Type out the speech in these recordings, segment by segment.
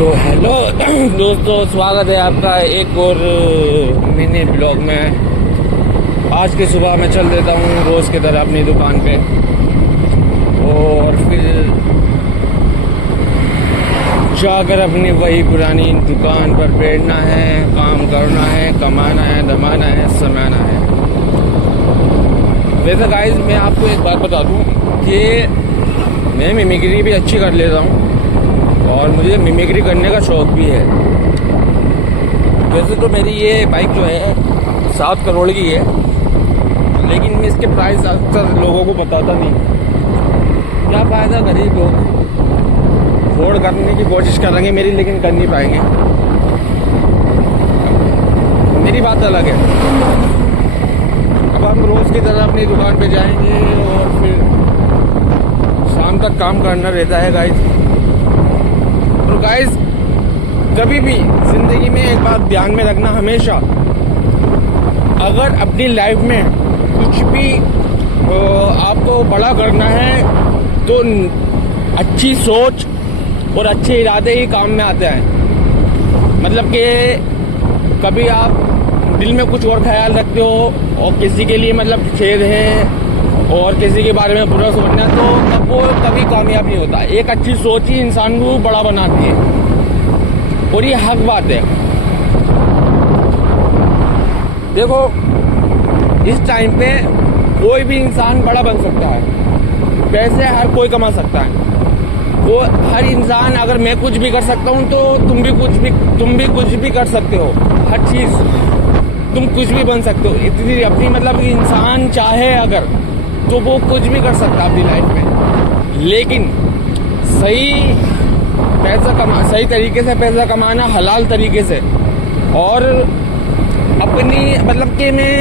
तो हेलो दोस्तों, स्वागत है आपका एक और मिनी ब्लॉग में। आज की सुबह मैं चल देता हूँ रोज़ की तरह अपनी दुकान पे और फिर जाकर अपनी वही पुरानी दुकान पर बैठना है, काम करना है, कमाना है, दमाना है, समाना है। वैसे गाइस मैं आपको एक बात बता दूँ कि मैं मिमिक्री भी अच्छी कर लेता हूँ और मुझे मिमिक्री करने का शौक़ भी है। वैसे तो मेरी ये बाइक जो है 7 करोड़ की है, लेकिन मैं इसके प्राइस अक्सर लोगों को बताता नहीं। क्या फ़ायदा, गरीब लोग अफोर्ड करने की कोशिश करेंगे मेरी, लेकिन कर नहीं पाएंगे। मेरी बात अलग है। अब हम रोज़ की तरह अपनी दुकान पे जाएंगे और फिर शाम तक काम करना रहता है गाइस। तो गाइस कभी भी ज़िंदगी में एक बात ध्यान में रखना, हमेशा अगर अपनी लाइफ में कुछ भी आपको बड़ा करना है तो अच्छी सोच और अच्छे इरादे ही काम में आते हैं। मतलब कि कभी आप दिल में कुछ और ख्याल रखते हो और किसी के लिए मतलब खेद है और किसी के बारे में बुरा सोचना, तो तब वो कभी कामयाब नहीं होता। एक अच्छी सोच ही इंसान को बड़ा बनाती है और ये हक बात है। देखो इस टाइम पे कोई भी इंसान बड़ा बन सकता है, पैसे हर कोई कमा सकता है। वो हर इंसान, अगर मैं कुछ भी कर सकता हूँ तो तुम भी कुछ भी कर सकते हो। हर चीज़ तुम कुछ भी बन सकते हो। इतनी अपनी मतलब इंसान चाहे अगर तो वो कुछ भी कर सकता है अपनी लाइफ में, लेकिन सही तरीके से पैसा कमाना, हलाल तरीके से। और अपनी मतलब कि मैं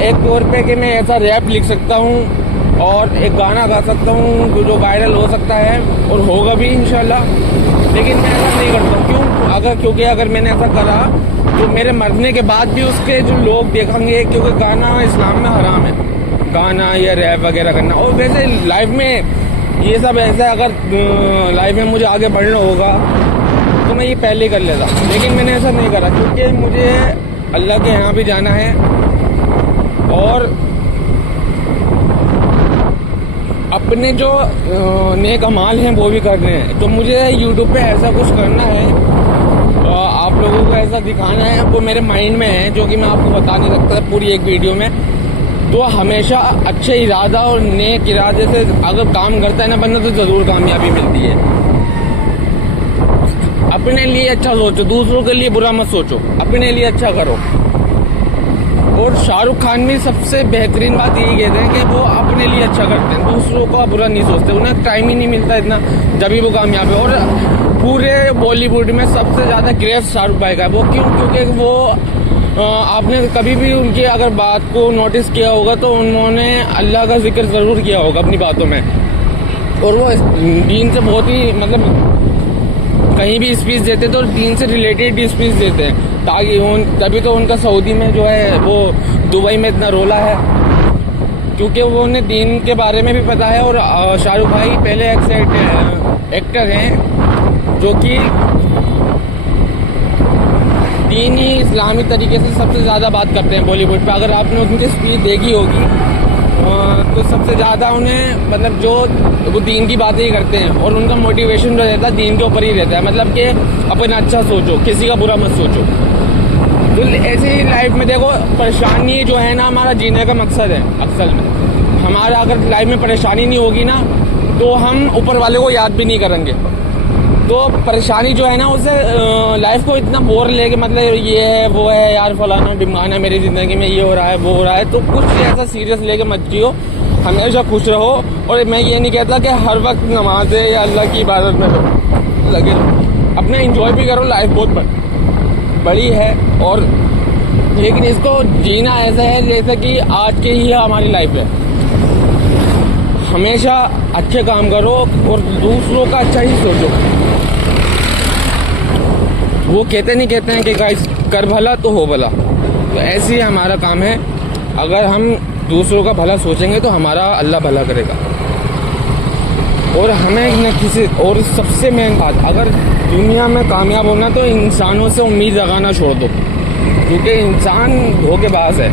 एक तौर पे कि मैं ऐसा रैप लिख सकता हूँ और एक गाना गा सकता हूँ जो वायरल हो सकता है और होगा भी इंशाल्लाह, लेकिन मैं ऐसा नहीं करता हूँ। क्योंकि अगर मैंने ऐसा करा तो मेरे मरने के बाद भी उसके जो लोग देखेंगे, क्योंकि गाना इस्लाम में हराम है, गाना या रैप वगैरह करना। और वैसे लाइफ में ये सब ऐसा है, अगर लाइफ में मुझे आगे बढ़ना होगा तो मैं ये पहले कर लेता, लेकिन मैंने ऐसा नहीं करा क्योंकि मुझे अल्लाह के यहाँ भी जाना है और अपने जो नेक अमाल हैं वो भी करने हैं। तो मुझे यूट्यूब पे ऐसा कुछ करना है, आप लोगों को ऐसा दिखाना है, वो मेरे माइंड में है, जो कि मैं आपको बता नहीं सकता पूरी एक वीडियो में। तो हमेशा अच्छे इरादा और नेक इरादे से अगर काम करता है ना बंदा, तो ज़रूर कामयाबी मिलती है। अपने लिए अच्छा सोचो, दूसरों के लिए बुरा मत सोचो, अपने लिए अच्छा करो। और शाहरुख खान भी सबसे बेहतरीन बात यही कहते हैं कि वो अपने लिए अच्छा करते हैं, दूसरों का बुरा नहीं सोचते। उन्हें टाइम ही नहीं मिलता इतना, जब भी वो कामयाब है। और पूरे बॉलीवुड में सबसे ज़्यादा क्रेज़ शाहरुख भाई का है। वो क्यों? क्योंकि वो आपने कभी भी उनकी अगर बात को नोटिस किया होगा तो उन्होंने अल्लाह का जिक्र ज़रूर किया होगा अपनी बातों में। और वो दीन से बहुत ही मतलब कहीं भी स्पीच देते तो दीन से रिलेटेड स्पीच देते हैं, ताकि तभी तो उनका सऊदी में जो है वो दुबई में इतना रोला है, क्योंकि वो उन्हें दीन के बारे में भी पता है। और शाहरुख भाई पहले एक्टर हैं जो कि दीनी इस्लामी तरीके से सबसे ज़्यादा बात करते हैं बॉलीवुड पे। अगर आपने उनकी स्पीच देखी होगी तो सबसे ज़्यादा उन्हें मतलब जो वो दीन की बातें ही करते हैं और उनका मोटिवेशन जो रहता है दीन के ऊपर ही रहता है। मतलब कि अपना अच्छा सोचो, किसी का बुरा मत सोचो। तो ऐसे ही लाइफ में देखो, परेशानी जो है ना हमारा जीने का मकसद है। अक्सर में हमारा अगर लाइफ में परेशानी नहीं होगी ना तो हम ऊपर वाले को याद भी नहीं करेंगे। तो परेशानी जो है ना उससे लाइफ को इतना बोर लेके मतलब ये है वो है यार फलाना ढिमकाना मेरी ज़िंदगी में ये हो रहा है वो हो रहा है, तो कुछ ऐसा सीरियस लेके मत जियो, हमेशा खुश रहो। और मैं ये नहीं कहता कि हर वक्त नमाज है या अल्लाह की इबादत में लगे रहो, अपना इंजॉय भी करो। लाइफ बहुत बड़ी है और लेकिन इसको जीना ऐसा है जैसे कि आज के ही हमारी लाइफ है। हमेशा अच्छे काम करो और दूसरों का अच्छा ही सोचो। वो कहते हैं कि गाइस कर भला तो हो भला, तो ऐसे ही हमारा काम है। अगर हम दूसरों का भला सोचेंगे तो हमारा अल्लाह भला करेगा। और हमें न किसी और सबसे मेन बात, अगर दुनिया में कामयाब होना तो इंसानों से उम्मीद लगाना छोड़ दो, क्योंकि इंसान धोखेबाज है।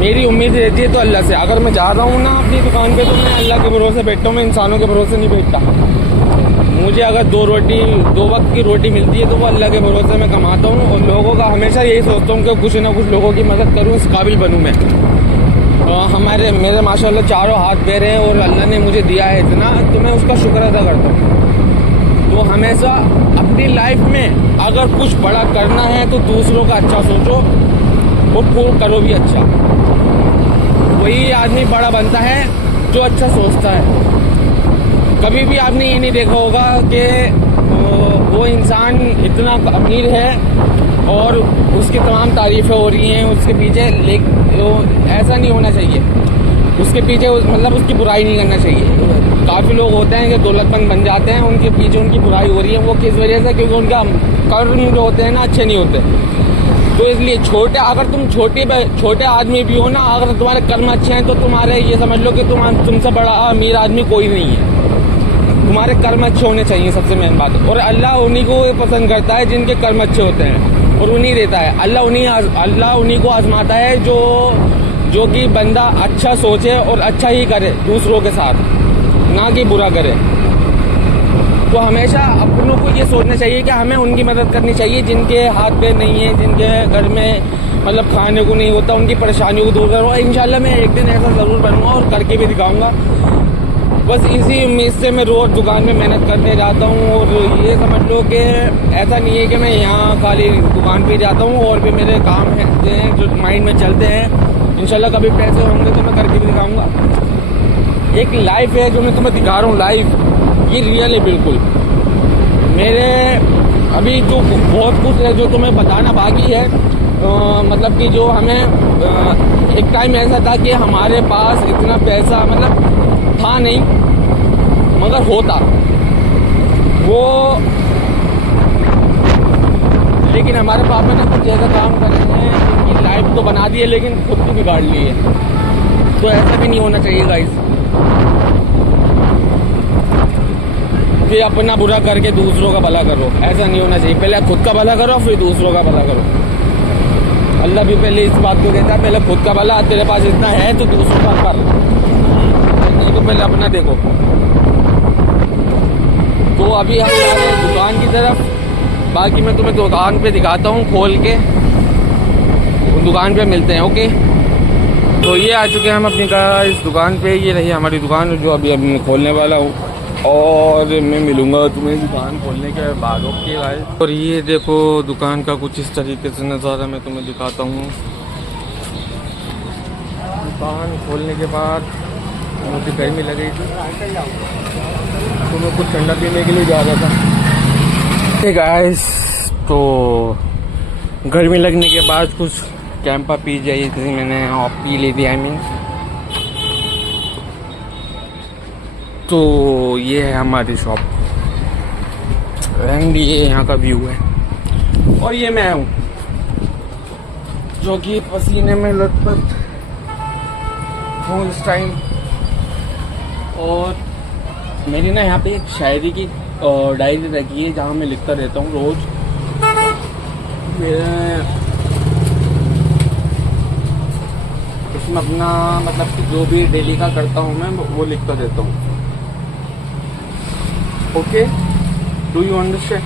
मेरी उम्मीद रहती है तो अल्लाह से। अगर मैं जा रहा हूँ ना अपनी दुकान पे तो मैं अल्लाह के भरोसे बैठता हूँ, मैं इंसानों के भरोसे नहीं बैठता। मुझे अगर दो वक्त की रोटी मिलती है तो वो अल्लाह के भरोसे मैं कमाता हूँ, और लोगों का हमेशा यही सोचता हूँ कि कुछ ना कुछ लोगों की मदद करूँ, इस काबिल बनूँ मैं। मेरे माशाल्लाह चारों हाथ पैर हैं और अल्लाह ने मुझे दिया है इतना, तो मैं उसका शुक्र अदा करता हूँ। तो हमेशा अपनी लाइफ में अगर कुछ बड़ा करना है तो दूसरों का अच्छा सोचो और करो भी अच्छा। वही आदमी बड़ा बनता है जो अच्छा सोचता है। कभी भी आपने ये नहीं देखा होगा कि वो इंसान इतना अमीर है और उसकी तमाम तारीफ़ें हो रही हैं उसके पीछे, लेकिन ऐसा नहीं होना चाहिए। उसके पीछे मतलब उसकी बुराई नहीं करना चाहिए। काफ़ी लोग होते हैं कि दौलतमंद बन जाते हैं, उनके पीछे उनकी बुराई हो रही है। वो किस वजह से? क्योंकि उनका कर्म जो होते हैं ना अच्छे नहीं होते। तो इसलिए अगर तुम छोटे आदमी भी हो ना, अगर तुम्हारे कर्म अच्छे हैं तो तुम्हारे ये समझ लो कि तुमसे बड़ा अमीर आदमी कोई नहीं है। तुम्हारे कर्म अच्छे होने चाहिए, सबसे मेन बात। और अल्लाह उन्हीं को पसंद करता है जिनके कर्म अच्छे होते हैं, और उन्हीं देता है। अल्लाह उन्हीं को आजमाता है जो कि बंदा अच्छा सोचे और अच्छा ही करे दूसरों के साथ, ना कि बुरा करे। तो हमेशा अपनों को ये सोचना चाहिए कि हमें उनकी मदद करनी चाहिए जिनके हाथ पैर नहीं है, जिनके घर में मतलब खाने को नहीं होता, उनकी परेशानियों को दूर करो। इंशाल्लाह मैं एक दिन ऐसा ज़रूर बनूंगा और करके भी दिखाऊंगा। बस इसी उम्मीद से मैं रोज़ दुकान में मेहनत करने जाता हूँ। और ये समझ लो कि ऐसा नहीं है कि मैं यहाँ खाली दुकान पे जाता हूँ, और भी मेरे काम हैं जो माइंड में चलते हैं। इंशाल्लाह कभी पैसे होंगे तो मैं करके भी दिखाऊंगा। एक लाइफ है जो मैं तुम्हें दिखा रहा हूँ, लाइफ ये रियल है बिल्कुल। मेरे अभी जो बहुत कुछ है जो तुम्हें बताना बाकी है, मतलब कि जो हमें एक टाइम ऐसा था कि हमारे पास इतना पैसा मतलब था नहीं, मगर होता वो, लेकिन हमारे पापा ने कुछ ऐसा काम करे हैं जिनकी लाइफ तो बना दी है लेकिन खुद भी बिगाड़ ली है। तो ऐसा भी नहीं होना चाहिए गाइस कि अपना बुरा करके दूसरों का भला करो। ऐसा नहीं होना चाहिए। पहले खुद का भला करो फिर दूसरों का भला करो। अल्लाह भी पहले इस बात को कहता है, पहले खुद का भला, तेरे पास इतना है तो दूसरों का कर, नहीं तो पहले अपना देखो। तो अभी हम जा रहे हैं दुकान की तरफ। बाकी मैं तुम्हें दुकान पे दिखाता हूँ खोल के, दुकान पे मिलते हैं। ओके, तो ये आ चुके हैं हम अपनी इस दुकान पे। ये रही हमारी दुकान जो अभी मैं खोलने वाला हूँ, और मैं मिलूँगा तुम्हें दुकान खोलने के बाद। ओके गाइस, और ये देखो दुकान का कुछ इस तरीके से नज़ारा मैं तुम्हें दिखाता हूँ। दुकान खोलने के बाद मुझे गर्मी लग रही थी तो मैं कुछ ठंडा पीने के लिए जा रहा था। हे गाइस, तो गर्मी लगने के बाद कुछ कैंपा पी जाइए थी मैंने, और पी ली थी। तो ये है हमारी शॉप, एंड ये यहाँ का व्यू है। और ये मैं हूँ जो कि पसीने में लथपथ हूँ इस टाइम। और मेरी ना यहाँ पे एक शायरी की डायरी रखी है जहाँ मैं लिखता रहता हूँ रोज। उसमें अपना मतलब कि जो भी डेली का करता हूँ मैं वो लिखता रहता हूँ। Okay, do you understand?